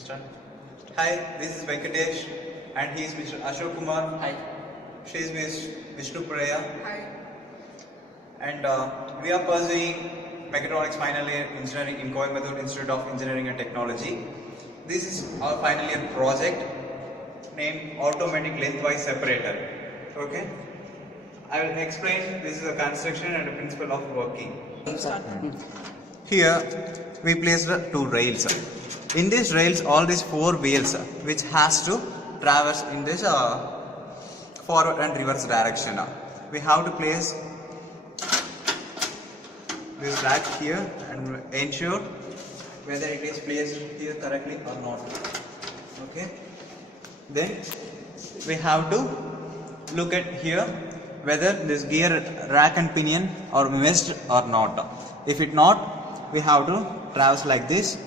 start. Hi, this is Venkatesh and he is Mr. Ashok Kumar. Hi. She is Ms. Vishnu Puraya. Hi. And we are pursuing Mechatronics Final Year Engineering in Coimbatore Institute of Engineering and Technology. This is our final year project named Automatic Lengthwise Separator. Okay? I will explain this is a construction and a principle of working. Here we placed two rails. In these rails, all these four wheels which has to traverse in this forward and reverse direction. We have to place this rack here and ensure whether it is placed here correctly or not. Okay. Then we have to look at here whether this gear rack and pinion are meshed or not. If it not, we have to traverse like this.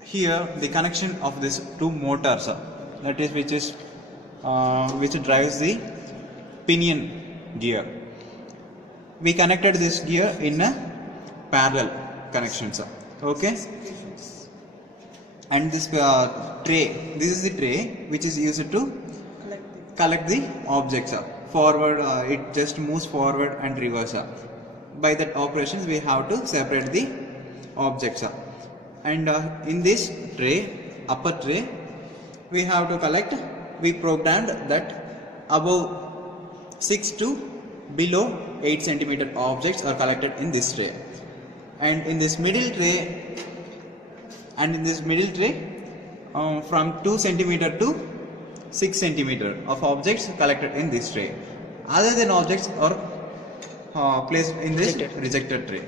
Here the connection of these two motors, that is which drives the pinion gear. We connected this gear in a parallel connections. Okay. And this tray, this is the tray which is used to collect the objects. Forward, it just moves forward and reverse. By that operations we have to separate the objects. And in this tray, upper tray, we have to collect, we programmed that above 6 to below 8 centimeter objects are collected in this tray. And in this middle tray, from 2 centimeter to 6 centimeter of objects collected in this tray. Other than objects are placed in this rejected tray.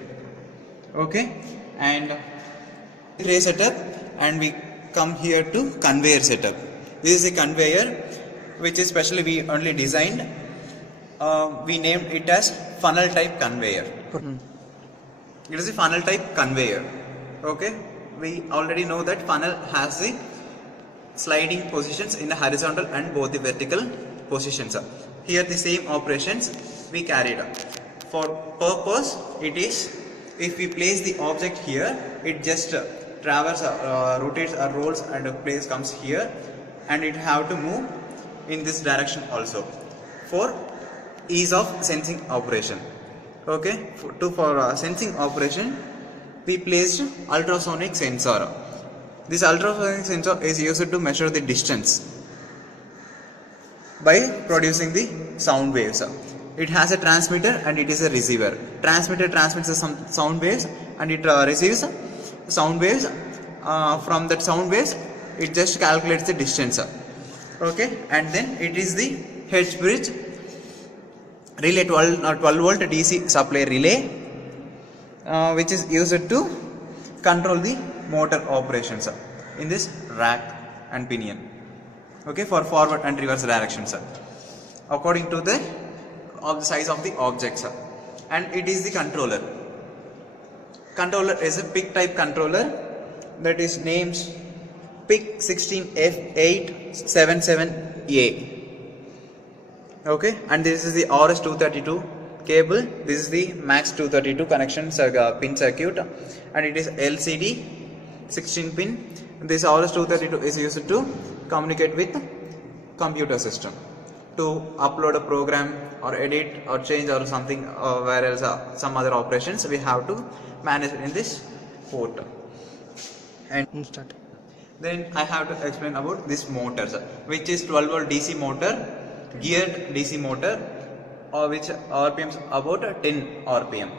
Okay, and tray setup, and we come here to conveyor setup. This is a conveyor which is specially we only designed. We named it as funnel type conveyor. It is a funnel type conveyor. Okay, we already know that funnel has the sliding positions in the horizontal and both the vertical positions. Here the same operations we carried. For purpose, it is if we place the object here, it just rotates or rolls and a place comes here, and it have to move in this direction also for ease of sensing operation. Okay, for sensing operation we placed ultrasonic sensor. This ultrasonic sensor is used to measure the distance by producing the sound waves. It has a transmitter and it is a receiver. Transmitter transmits some sound waves and it receives sound waves. From that sound waves, it just calculates the distance. Okay, and then it is the H bridge relay 12 volt DC supply relay, which is used to control the motor operations in this rack and pinion. Okay, for forward and reverse directions according to the size of the objects. And it is the controller. Controller is a PIC type controller that is named PIC 16F877A. Okay, and this is the RS232 cable. This is the MAX 232 connection pin circuit, and it is LCD 16 pin. This RS232 is used to communicate with computer system to upload a program or edit or change or something, where else some other operations we have to manage in this port. And then I have to explain about this motors, which is 12 volt DC motor, geared DC motor, or which RPMs about 10 RPM.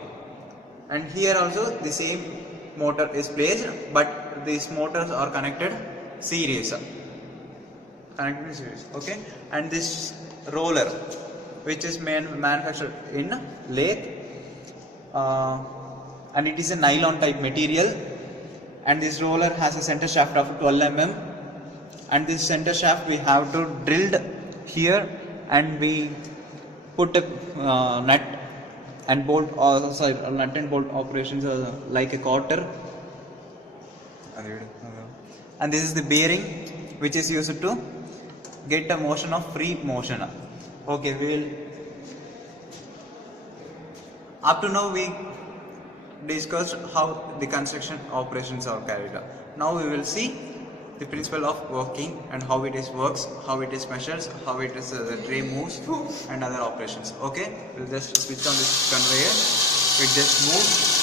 And here also the same motor is placed, but these motors are connected series. Okay, and this roller, which is manufactured in lathe, and it is a nylon type material, and this roller has a center shaft of 12 mm, and this center shaft we have to drilled here, and we put a nut and bolt, nut and bolt operations like a quarter. And this is the bearing which is used to get a motion of free motion. Okay, we will up to now we discussed how the construction operations are carried out. Now we will see the principle of working and how it is works, how it is measures, how it is the tray moves and other operations. Okay, we'll just switch on this conveyor. It just moves.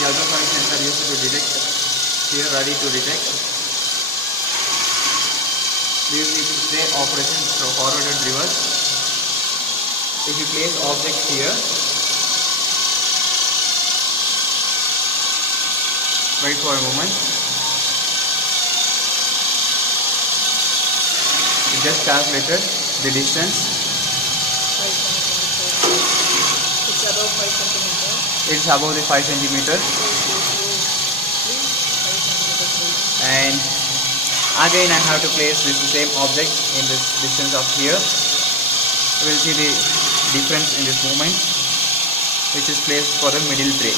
The ultrasonic sensor used to detect here, ready to detect. This is tray operation, so forward and reverse. If you place object here, wait for a moment. It just calculated the distance. It's above 5 centimeters. It's above the 5 centimeters. And again I have to place this same object in this distance of here. We will see the difference in this movement, which is placed for the middle tray.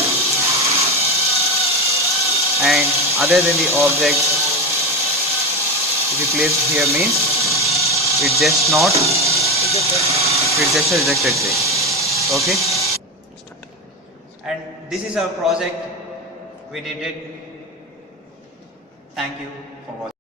And other than the object, if you place here means it's just not, it's just a rejected tray. Okay. And this is our project. We did it. Thank you for watching.